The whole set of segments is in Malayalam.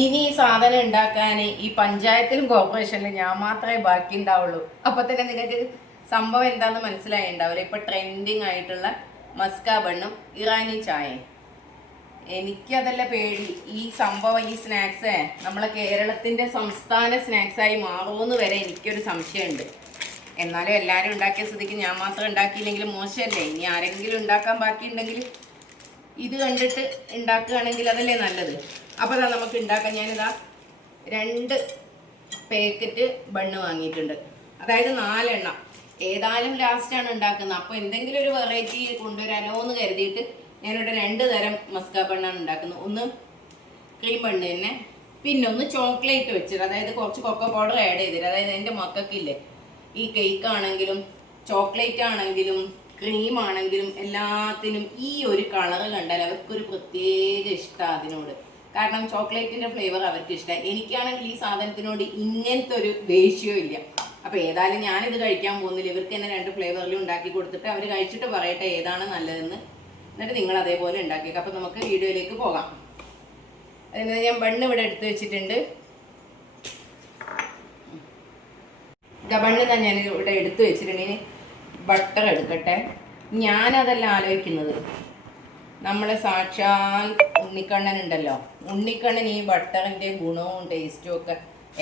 ഇനി ഈ സാധനം ഉണ്ടാക്കാൻ ഈ പഞ്ചായത്തിലും കോർപ്പറേഷനിലും ഞാൻ മാത്രമേ ബാക്കി ഉണ്ടാവുള്ളൂ. അപ്പൊ തന്നെ നിങ്ങൾക്ക് സംഭവം എന്താന്ന് മനസ്സിലായിണ്ടാവില്ല. ഇപ്പൊ ട്രെൻഡിങ് ആയിട്ടുള്ള മസ്ക ബണ്ണും ഇറാനി ചായയും. എനിക്കതല്ല പേടി, ഈ സംഭവം ഈ സ്നാക്സ് നമ്മളെ കേരളത്തിന്റെ സംസ്ഥാന സ്നാക്സായി മാറുമെന്ന് വരെ എനിക്കൊരു സംശയമുണ്ട്. എന്നാലും എല്ലാവരും ഉണ്ടാക്കിയ സ്ഥിതിക്ക് ഞാൻ മാത്രം ഉണ്ടാക്കിയില്ലെങ്കിലും മോശമല്ലേ? ഇനി ആരെങ്കിലും ഉണ്ടാക്കാൻ ബാക്കിയുണ്ടെങ്കിൽ ഇത് കണ്ടിട്ട് ഉണ്ടാക്കുകയാണെങ്കിൽ അതല്ലേ നല്ലത്. അപ്പോൾ അതാ നമുക്ക് ഉണ്ടാക്കാം. ഞാനിതാ 2 പാക്കറ്റ് ബണ്ണ് വാങ്ങിയിട്ടുണ്ട്, അതായത് 4 എണ്ണം. ഏതായാലും ലാസ്റ്റാണ് ഉണ്ടാക്കുന്നത്, അപ്പോൾ എന്തെങ്കിലും ഒരു വെറൈറ്റി കൊണ്ടുവരാനോ എന്ന് കരുതിയിട്ട് ഞാനിവിടെ 2 തരം മസ്ക ബണ്ണാണ് ഉണ്ടാക്കുന്നത്. ഒന്ന് ക്രീം ബണ്ണ് തന്നെ, പിന്നെ ഒന്ന് ചോക്ലേറ്റ് വെച്ചിട്ട്, അതായത് കുറച്ച് കൊക്കോ പൗഡർ ആഡ് ചെയ്തിട്ട്. അതായത് എൻ്റെ മക്കൾക്കില്ലേ ഈ കേക്ക് ആണെങ്കിലും ചോക്ലേറ്റ് ആണെങ്കിലും ക്രീം ആണെങ്കിലും എല്ലാത്തിനും ഈ ഒരു കളറ് കണ്ടാൽ അവർക്കൊരു പ്രത്യേക ഇഷ്ടമാണ് അതിനോട്. കാരണം ചോക്ലേറ്റിൻ്റെ ഫ്ലേവർ അവർക്ക് ഇഷ്ടമാണ്. എനിക്കാണെങ്കിൽ ഈ സാധനത്തിനോട് ഇങ്ങനത്തെ ഒരു ദേഷ്യവും ഇല്ല. അപ്പോൾ ഏതായാലും ഞാനിത് കഴിക്കാൻ പോകുന്നില്ല, ഇവർക്ക് തന്നെ 2 ഫ്ലേവറിലും ഉണ്ടാക്കി കൊടുത്തിട്ട് അവർ കഴിച്ചിട്ട് പറയട്ടെ ഏതാണ് നല്ലതെന്ന്. എന്നിട്ട് നിങ്ങൾ അതേപോലെ ഉണ്ടാക്കിയേക്കാം. അപ്പോൾ നമുക്ക് വീഡിയോയിലേക്ക് പോകാം. അതിന് ഞാൻ ബണ്ണ് ഇവിടെ എടുത്ത് വെച്ചിട്ടുണ്ട്. ബണ്ണ് ഞാൻ ഇവിടെ എടുത്ത് വെച്ചിട്ടുണ്ട്. ഇനി ബട്ടർ എടുക്കട്ടെ. ഞാനതല്ല ആലോചിക്കുന്നത്, നമ്മളെ സാക്ഷാൽ ഉണ്ണിക്കണ്ണൻ ഉണ്ടല്ലോ, ഉണ്ണിക്കണ്ണൻ ഈ ബട്ടറിൻ്റെ ഗുണവും ടേസ്റ്റും ഒക്കെ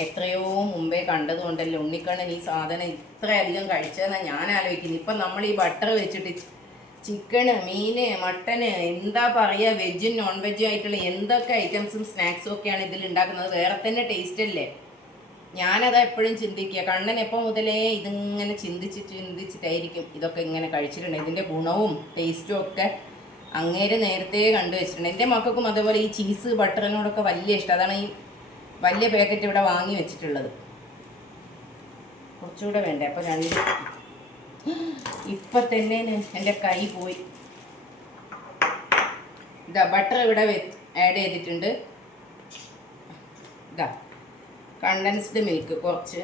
എത്രയോ മുമ്പേ കണ്ടതുകൊണ്ടല്ലോ ഉണ്ണിക്കണ്ണൻ ഈ സാധനം ഇത്രയധികം കഴിച്ചതെന്നാണ് ഞാൻ ആലോചിക്കുന്നത്. ഇപ്പം നമ്മൾ ഈ ബട്ടർ വെച്ചിട്ട് ചിക്കന്, മീന്, മട്ടന്, എന്താ പറയുക, വെജും നോൺ വെജും ആയിട്ടുള്ള എന്തൊക്കെ ഐറ്റംസും സ്നാക്സും ഒക്കെയാണ് ഇതിൽ ഉണ്ടാക്കുന്നത്. വേറെ തന്നെ ടേസ്റ്റ് അല്ലേ? ഞാനതാ എപ്പോഴും ചിന്തിക്കുക, കണ്ണൻ എപ്പോൾ മുതലേ ഇതിങ്ങനെ ചിന്തിച്ചിട്ടായിരിക്കും ഇതൊക്കെ ഇങ്ങനെ കഴിച്ചിട്ടുണ്ട്. ഇതിൻ്റെ ഗുണവും ടേസ്റ്റും ഒക്കെ അങ്ങേര് നേരത്തെ കണ്ടു വെച്ചിട്ടുണ്ട്. എൻ്റെ മക്കൾക്കും അതേപോലെ ഈ ചീസ് ബട്ടറിനോടൊക്കെ വലിയ ഇഷ്ടം. അതാണ് ഈ വലിയ പാക്കറ്റ് ഇവിടെ വാങ്ങി വെച്ചിട്ടുള്ളത്. കുറച്ചുകൂടെ വേണ്ടേ? അപ്പോൾ 2 ഇപ്പം തന്നെ എൻ്റെ കൈ പോയി. ഇതാ ബട്ടർ ഇവിടെ ആഡ് ചെയ്തിട്ടുണ്ട്. ഇതാ കണ്ടൻസ്ഡ് മിൽക്ക് കുറച്ച്.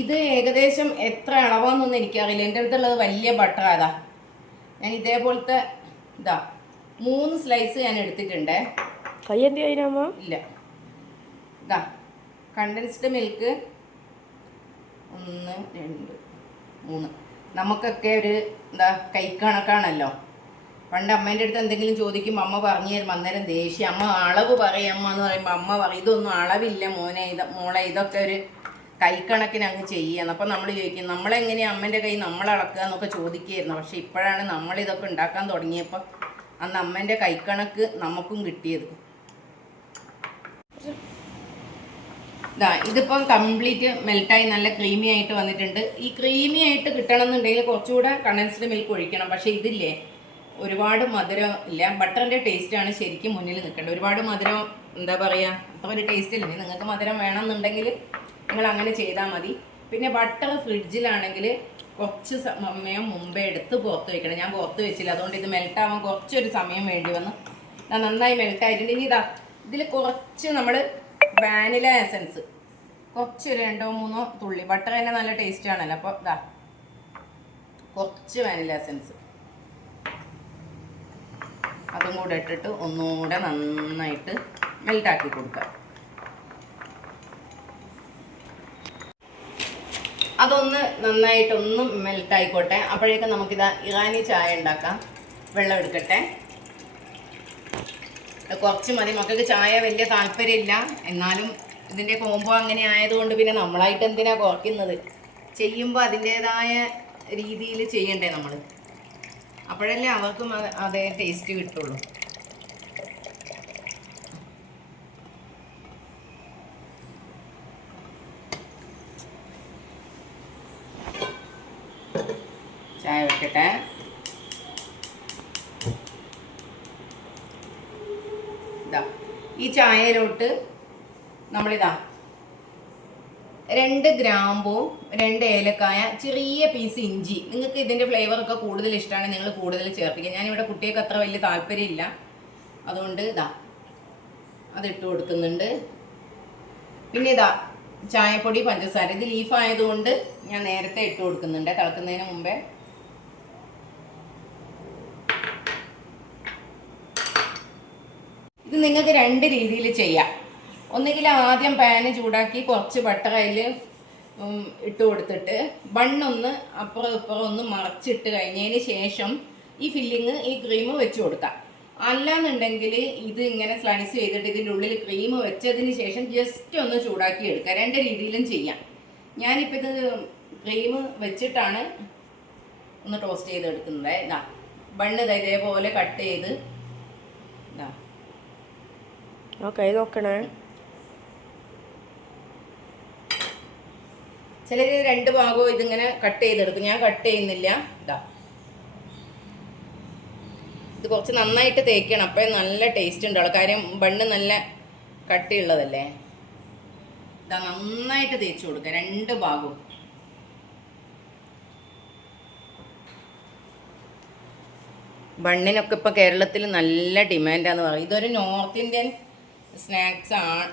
ഇത് ഏകദേശം എത്ര അളവാന്നൊന്നും എനിക്കറിയില്ല. എൻ്റെ അടുത്തുള്ളത് വലിയ ബട്ടർ. അതാ ഞാൻ ഇതേപോലത്തെ ഇതാ 3 സ്ലൈസ് ഞാൻ എടുത്തിട്ടുണ്ട്. ഇല്ല, ഇതാ കണ്ടൻസ്ഡ് മിൽക്ക് 1 2 3. നമുക്കൊക്കെ ഒരു എന്താ കൈക്കണക്കാണല്ലോ. പണ്ട് അമ്മേൻ്റെ അടുത്ത് എന്തെങ്കിലും ചോദിക്കുമ്പോൾ അമ്മ പറഞ്ഞു തരും, അന്നേരം ദേഷ്യം. അമ്മ അളവ് പറയും അമ്മ എന്ന് പറയുമ്പോൾ അമ്മ പറയും ഇതൊന്നും അളവില്ല മോനെ, മോളെ ഇതൊക്കെ ഒരു കൈക്കണക്കിന് അങ്ങ് ചെയ്യാന്ന്. അപ്പം നമ്മൾ ചോദിക്കും നമ്മളെങ്ങനെയാണ് അമ്മേൻ്റെ കൈ നമ്മളളക്കുക എന്നൊക്കെ ചോദിക്കുകയായിരുന്നു. പക്ഷെ ഇപ്പോഴാണ് നമ്മളിതൊക്കെ ഉണ്ടാക്കാൻ തുടങ്ങിയപ്പോൾ അന്ന് അമ്മേൻ്റെ കൈക്കണക്ക് നമുക്കും കിട്ടിയത്. ഇതാ ഇതിപ്പം കംപ്ലീറ്റ് മെൽറ്റായി നല്ല ക്രീമി ആയിട്ട് വന്നിട്ടുണ്ട്. ഈ ക്രീമി ആയിട്ട് കിട്ടണം എന്നുണ്ടെങ്കിൽ കുറച്ചുകൂടെ കണ്ടൻസ്ഡ് മിൽക്ക് ഒഴിക്കണം. പക്ഷേ ഇതില്ലേ ഒരുപാട് മധുരം ഇല്ല. ബട്ടറിൻ്റെ ടേസ്റ്റാണ് ശരിക്കും മുന്നിൽ നിൽക്കേണ്ടത്. ഒരുപാട് മധുരം എന്താ പറയുക അത്ര ഒരു ടേസ്റ്റ് ഇല്ല. നിങ്ങൾക്ക് മധുരം വേണമെന്നുണ്ടെങ്കിൽ നിങ്ങൾ അങ്ങനെ ചെയ്താൽ മതി. പിന്നെ ബട്ടർ ഫ്രിഡ്ജിലാണെങ്കിൽ കുറച്ച് സമയം മുമ്പേ എടുത്ത് പുറത്ത് വെക്കണം. ഞാൻ പുറത്ത് വെച്ചില്ല, അതുകൊണ്ട് ഇത് മെൽട്ടാവാൻ കുറച്ചൊരു സമയം വേണ്ടി വന്നു. നന്നായി മെൽട്ടായിട്ടുണ്ട്. ഇനി ഇതാ ഇതിൽ കുറച്ച് നമ്മൾ വാനില എസൻസ് കുറച്ച് 2 3 തുള്ളി. ബട്ടർ തന്നെ നല്ല ടേസ്റ്റ് ആണല്ലോ. അപ്പോൾ ഇതാ കുറച്ച് വാനില എസൻസ് അതും കൂടെ ഇട്ടിട്ട് ഒന്നുകൂടെ നന്നായിട്ട് മെൽട്ടാക്കി കൊടുക്കുക. അതൊന്ന് നന്നായിട്ടൊന്ന് മെൽട്ടായിക്കോട്ടെ. അപ്പോഴേക്കും നമുക്കിതാ ഇറാനി ചായ ഉണ്ടാക്കാം. വെള്ളം എടുക്കട്ടെ. കുറച്ച് മതി, മക്കൾക്ക് ചായ വലിയ താല്പര്യമില്ല. എന്നാലും ഇതിൻ്റെ കോമ്പോ അങ്ങനെ ആയതുകൊണ്ട് പിന്നെ നമ്മളായിട്ട് എന്തിനാണ് കുറയ്ക്കുന്നത്? ചെയ്യുമ്പോൾ അതിൻ്റേതായ രീതിയിൽ ചെയ്യണ്ടേ നമ്മൾ, അപ്പോഴല്ലേ അവർക്കും അതേ ടേസ്റ്റ് കിട്ടുള്ളൂ. ചായ വെക്കട്ടെ. ഇതാ ഈ ചായയിലോട്ട് നമ്മളിതാ 2 ഗ്രാമ്പും 2 ഏലക്കായ, ചെറിയ പീസ് ഇഞ്ചി. നിങ്ങൾക്ക് ഇതിൻ്റെ ഫ്ലേവറൊക്കെ കൂടുതൽ ഇഷ്ടമാണ് നിങ്ങൾ കൂടുതൽ ചേർപ്പിക്കുക. ഞാനിവിടെ കുട്ടികൾക്ക് അത്ര വലിയ താല്പര്യമില്ല, അതുകൊണ്ട് ഇതാ അതിട്ട് കൊടുക്കുന്നുണ്ട്. പിന്നെ ഇതാ ചായപ്പൊടി, പഞ്ചസാര. ഇത് ലീഫ് ആയതുകൊണ്ട് ഞാൻ നേരത്തെ ഇട്ട് കൊടുക്കുന്നുണ്ട് തിളക്കുന്നതിന് മുമ്പേ. ഇത് നിങ്ങൾക്ക് രണ്ട് രീതിയിൽ ചെയ്യാം. ഒന്നുകിൽ ആദ്യം പാന് ചൂടാക്കി കുറച്ച് ബട്ടർ അതിൽ ഇട്ട് കൊടുത്തിട്ട് ബണ്ണൊന്ന് അപ്പുറം ഇപ്പുറം ഒന്ന് മറച്ചിട്ട് കഴിഞ്ഞതിന് ശേഷം ഈ ഫില്ലിങ് ഈ ക്രീം വെച്ച് കൊടുക്കാം. അല്ലാന്നുണ്ടെങ്കിൽ ഇത് ഇങ്ങനെ സ്ലൈസ് ചെയ്തിട്ട് ഇതിൻ്റെ ഉള്ളിൽ ക്രീം വെച്ചതിന് ശേഷം ജസ്റ്റ് ഒന്ന് ചൂടാക്കി എടുക്കുക. രണ്ട് രീതിയിലും ചെയ്യാം. ഞാനിപ്പോൾ ഇത് ക്രീം വെച്ചിട്ടാണ് ഒന്ന് ടോസ്റ്റ് ചെയ്തെടുക്കുന്നത്. ഇതാ ബണ്ണ് ഇതേപോലെ കട്ട് ചെയ്ത് ഇതാ കൈ നോക്കണേ. ചിലർ രണ്ട് ഭാഗവും ഇതിങ്ങനെ കട്ട് ചെയ്തെടുക്കും. ഞാൻ കട്ട് ചെയ്യുന്നില്ല. ഇതാ ഇത് കുറച്ച് നന്നായിട്ട് തേക്കണം, അപ്പോഴേ നല്ല ടേസ്റ്റ് ഉണ്ടാവുള്ളൂ. കാര്യം ബണ്ണ് നല്ല കട്ടിയുള്ളതല്ലേ. ഇതാ നന്നായിട്ട് തേച്ച് കൊടുക്കുക രണ്ട് ഭാഗവും. ബണ്ണിനൊക്കെ ഇപ്പോൾ കേരളത്തിൽ നല്ല ഡിമാൻഡാന്ന് പറയും. ഇതൊരു നോർത്ത് ഇന്ത്യൻ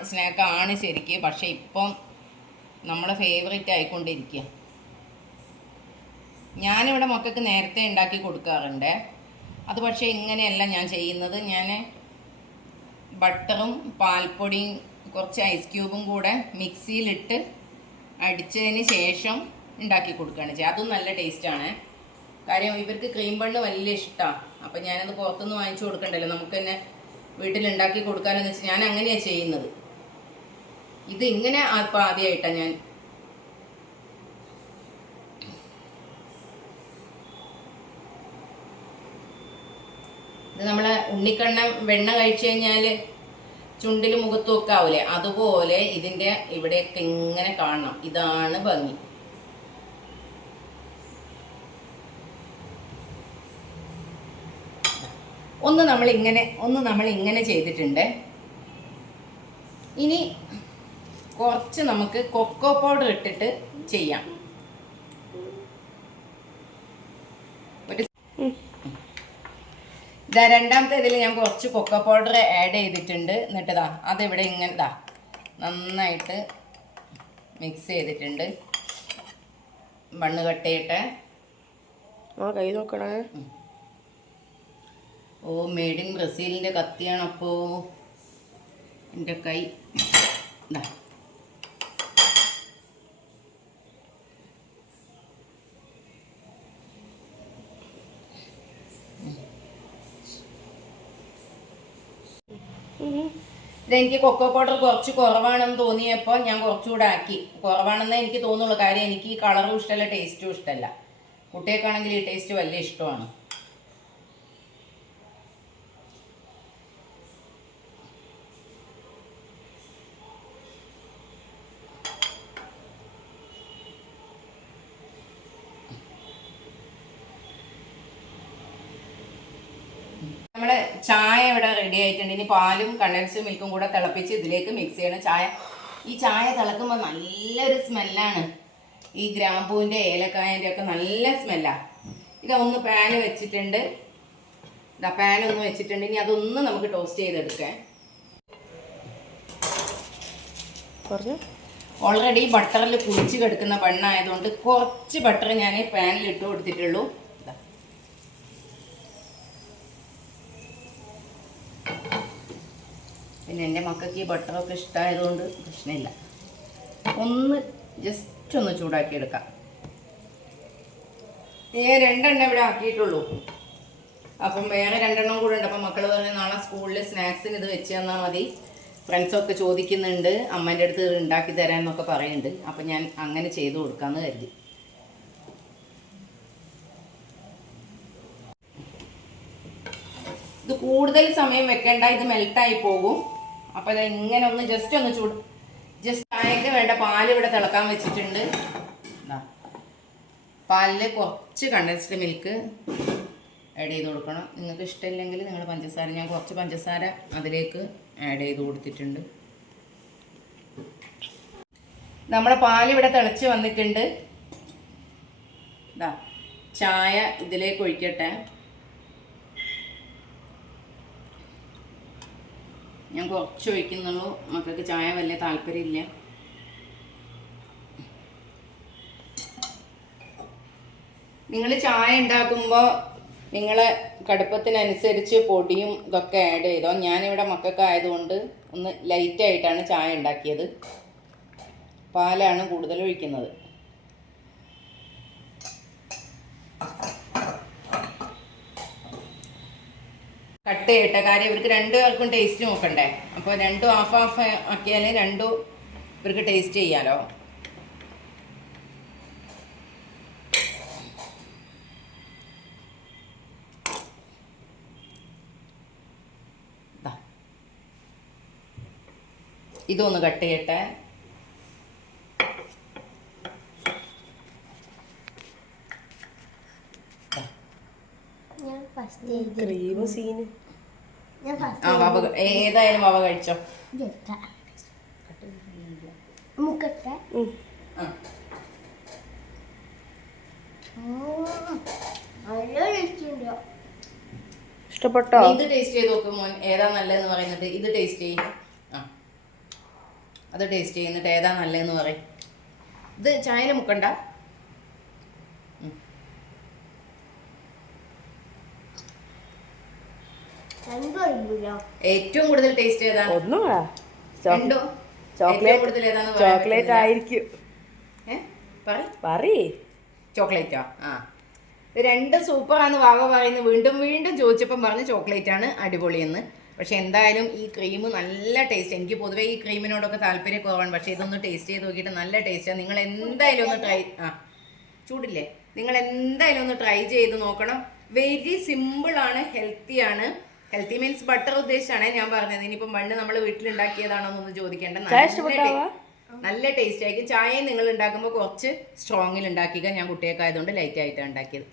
സ്നാക്കാണ് ശരിക്ക്. പക്ഷേ ഇപ്പം നമ്മളെ ഫേവറേറ്റ് ആയിക്കൊണ്ടിരിക്കുക. ഞാനിവിടെ മക്കൾക്ക് നേരത്തെ ഉണ്ടാക്കി കൊടുക്കാറുണ്ട്. അത് പക്ഷേ ഇങ്ങനെയല്ല ഞാൻ ചെയ്യുന്നത്. ഞാൻ ബട്ടറും പാൽപ്പൊടിയും കുറച്ച് ഐസ് ക്യൂബും കൂടെ മിക്സിയിലിട്ട് അടിച്ചതിന് ശേഷം ഉണ്ടാക്കി കൊടുക്കുകയാണ് ചെയ്യുക. അതും നല്ല ടേസ്റ്റാണ്. കാര്യം ഇവർക്ക് ക്രീം ബണ്ണ് വലിയ ഇഷ്ടമാണ്. അപ്പം ഞാനത് പുറത്തുനിന്ന് വാങ്ങിച്ചു കൊടുക്കണ്ടല്ലോ, നമുക്ക് തന്നെ വീട്ടിലുണ്ടാക്കി കൊടുക്കാനെന്ന് വെച്ചാൽ ഞാൻ അങ്ങനെയാണ് ചെയ്യുന്നത്. ഇത് ഇങ്ങനെ അപ്പം ആദ്യമായിട്ടാണ് ഞാൻ ഇത് നമ്മളെ ഉണ്ണിക്കണ്ണ വെണ്ണ കഴിച്ചു കഴിഞ്ഞാൽ ചുണ്ടിൽ മുഖത്ത് വെക്കാവൂലേ, അതുപോലെ ഇതിൻ്റെ ഇവിടെയൊക്കെ ഇങ്ങനെ കാണണം. ഇതാണ് ഭംഗി. ഒന്ന് നമ്മൾ ഇങ്ങനെ ചെയ്തിട്ടുണ്ട്. ഇനി കുറച്ച് നമുക്ക് കൊക്കോ പൗഡർ ഇട്ടിട്ട് ചെയ്യാം. രണ്ടാമത്തെ ഇതിൽ ഞാൻ കുറച്ച് കൊക്കോ പൗഡർ ആഡ് ചെയ്തിട്ടുണ്ട്. എന്നിട്ട് അതിവിടെ ഇങ്ങനെ നന്നായിട്ട് മിക്സ് ചെയ്തിട്ടുണ്ട്. ബണ്ണ് കട്ട് ചെയ്യട്ടെ. കൈ നോക്കണേ. ഓ, മെയ്ഡ് ഇൻ ബ്രസീലിൻ്റെ കത്തിയാണ്. അപ്പോൾ എൻ്റെ കൈ ഇതാ ഇതെനിക്ക് കൊക്കോ പൗഡർ കുറച്ച് കുറവാണെന്ന് തോന്നിയപ്പോൾ ഞാൻ കുറച്ചുകൂടെ ആക്കി. കുറവാണെന്നേ എനിക്ക് തോന്നുള്ളൂ. കാര്യം എനിക്ക് ഈ കളറും ഇഷ്ടമല്ല, ടേസ്റ്റും ഇഷ്ടമല്ല. കുട്ടികൾക്കാണെങ്കിൽ ഈ ടേസ്റ്റ് വലിയ ഇഷ്ടമാണ്. നമ്മുടെ ചായ ഇവിടെ റെഡി ആയിട്ടുണ്ട്. ഇനി പാലും കണ്ടൻസ്ഡ് മിൽക്കും കൂടെ തിളപ്പിച്ച് ഇതിലേക്ക് മിക്സ് ചെയ്യണം. ഈ ചായ തിളക്കുമ്പോൾ നല്ലൊരു സ്മെല്ലാണ്. ഈ ഗ്രാമ്പൂവിൻ്റെ ഏലക്കായൻ്റെ ഒക്കെ നല്ല സ്മെല്ലാണ്. ഇതൊന്ന് പാന് വെച്ചിട്ടുണ്ട്. പാനൊന്ന് വെച്ചിട്ടുണ്ട്. ഇനി അതൊന്ന് നമുക്ക് ടോസ്റ്റ് ചെയ്തെടുക്കാം. ഓൾറെഡി ബട്ടറിൽ കുളിച്ച് കിടക്കുന്ന ബണ്ണായതുകൊണ്ട് കുറച്ച് ബട്ടർ ഞാൻ പാനിൽ ഇട്ട് കൊടുത്തിട്ടുള്ളൂ. പിന്നെ എൻ്റെ മക്കൾക്ക് ഈ ബട്ടറൊക്കെ ഇഷ്ടമായതുകൊണ്ട് പ്രശ്നമില്ല. ഒന്ന് ജസ്റ്റ് ഒന്ന് ചൂടാക്കി എടുക്കാം. രണ്ടെണ്ണം ഇവിടെ ആക്കിയിട്ടുള്ളൂ. അപ്പം വേറെ രണ്ടെണ്ണം കൂടെ ഉണ്ട്. അപ്പം മക്കൾ പറഞ്ഞ് നാളെ സ്കൂളിൽ സ്നാക്സിന് ഇത് വെച്ച് തന്നാൽ മതി. ഫ്രണ്ട്സൊക്കെ ചോദിക്കുന്നുണ്ട്, അമ്മേൻ്റെ അടുത്ത് ഉണ്ടാക്കി തരാമെന്നൊക്കെ പറയുന്നുണ്ട്. അപ്പം ഞാൻ അങ്ങനെ ചെയ്ത് കൊടുക്കാമെന്ന് കരുതി. ഇത് കൂടുതൽ സമയം വെക്കേണ്ട, ഇത് മെൽട്ടായി പോകും. അപ്പോൾ ഇത് ഇങ്ങനെ ഒന്ന് ജസ്റ്റ് ഒന്ന് ചായക്ക് വേണ്ട പാൽ ഇവിടെ തിളക്കാൻ വെച്ചിട്ടുണ്ട്. പാലിൽ കുറച്ച് കണ്ടൻസ്ഡ് മിൽക്ക് ആഡ് ചെയ്ത് കൊടുക്കണം. നിങ്ങൾക്ക് ഇഷ്ടമില്ലെങ്കിൽ നിങ്ങൾ പഞ്ചസാര, ഞാൻ കുറച്ച് പഞ്ചസാര അതിലേക്ക് ആഡ് ചെയ്ത് കൊടുത്തിട്ടുണ്ട്. നമ്മുടെ പാലിവിടെ തിളച്ച് വന്നിട്ടുണ്ട്. ചായ ഇതിലേക്ക് ഒഴിക്കട്ടെ. ഞാൻ കുറച്ച് ഒഴിക്കുന്നുള്ളൂ, മക്കൾക്ക് ചായ വലിയ താല്പര്യമില്ല. നിങ്ങൾ ചായ ഉണ്ടാക്കുമ്പോൾ നിങ്ങൾ കടുപ്പത്തിനനുസരിച്ച് പൊടിയും ഇതൊക്കെ ആഡ് ചെയ്തോ. ഞാനിവിടെ മക്കൾക്ക് ആയതുകൊണ്ട് ഒന്ന് ലൈറ്റായിട്ടാണ് ചായ ഉണ്ടാക്കിയത്. പാലാണ് കൂടുതൽ ഒഴിക്കുന്നത്. കട്ട് ചെയ്യട്ടെ, കാര്യം ഇവർക്ക് രണ്ടുപേർക്കും ടേസ്റ്റ് നോക്കണ്ടേ. അപ്പോൾ രണ്ടും ഹാഫ് ഹാഫ് ആക്കിയാലേ രണ്ടും ഇവർക്ക് ടേസ്റ്റ് ചെയ്യാലോ. ഇതൊന്ന് കട്ട് ചെയ്യട്ടെ. Cream scene. ആ വവ ഏതായാലും വവ കഴിച്ചോ. ഇഷ്ടപ്പെട്ടോ? ഇത് ടേസ്റ്റ് ചെയ്ത് നോക്കും മോൻ, ഏതാ നല്ലതെന്ന് പറയുന്നത്. ഇത് ടേസ്റ്റ് ചെയ്യും. ആ അത് ടേസ്റ്റ് ചെയ്യുന്നിട്ട് ഏതാ നല്ലതെന്ന് പറയും. ഇത് ചായയിൽ മുക്കണ്ട. ഏറ്റവും കൂടുതൽ ടേസ്റ്റ് ഏതാ? ഒന്നും രണ്ടോ? ചോക്ലേറ്റ് ആയിരിക്കും. ചോക്ലേറ്റാ? ആ രണ്ട് സൂപ്പറാന്ന് വാവ പറയുന്നു. വീണ്ടും വീണ്ടും ചോദിച്ചപ്പം പറഞ്ഞ് ചോക്ലേറ്റ് ആണ് അടിപൊളിയെന്ന്. പക്ഷെ എന്തായാലും ഈ ക്രീം നല്ല ടേസ്റ്റ്. എനിക്ക് പൊതുവേ ഈ ക്രീമിനോടൊക്കെ താല്പര്യം കുറവാണ്. പക്ഷെ ഇതൊന്ന് ടേസ്റ്റ് ചെയ്ത് നോക്കിയിട്ട് നല്ല ടേസ്റ്റാണ്. നിങ്ങൾ എന്തായാലും ഒന്ന് ട്രൈ ചൂടില്ലേ, നിങ്ങൾ എന്തായാലും ഒന്ന് ട്രൈ ചെയ്ത് നോക്കണം. വെരി സിമ്പിളാണ്, ഹെൽത്തിയാണ്. ഹെൽത്തി മീൻസ് ബട്ടർ ഉദ്ദേശിച്ചാണ് ഞാൻ പറഞ്ഞത്. ഇനിയിപ്പം മണ്ണ് നമ്മൾ വീട്ടിലുണ്ടാക്കിയതാണോ എന്നൊന്ന് ചോദിക്കേണ്ട. നല്ല ടേസ്റ്റ് ആയിരിക്കും. ചായ നിങ്ങൾ ഉണ്ടാക്കുമ്പോൾ കുറച്ച് സ്ട്രോങ്ങിൽ ഉണ്ടാക്കിക്കുക. ഞാൻ കുട്ടിയൊക്കെ ആയതുകൊണ്ട് ലൈറ്റ് ആയിട്ടാണ് ഉണ്ടാക്കിയത്.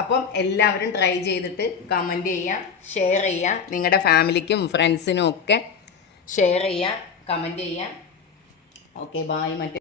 അപ്പം എല്ലാവരും ട്രൈ ചെയ്തിട്ട് കമൻറ്റ് ചെയ്യുക, ഷെയർ ചെയ്യുക. നിങ്ങളുടെ ഫാമിലിക്കും ഫ്രണ്ട്സിനും ഒക്കെ ഷെയർ ചെയ്യുക, കമൻറ്റ് ചെയ്യുക. Okay, bye. മറ്റേ